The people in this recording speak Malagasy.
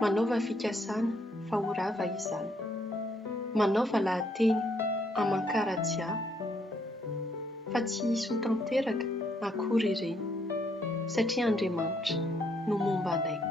Manaova fikasana fa ho rava izany. Manaova lahateny aman-karatsy fa tsy hisy ho tanteraka akory ireny, satria Andriamanitra no momba anay.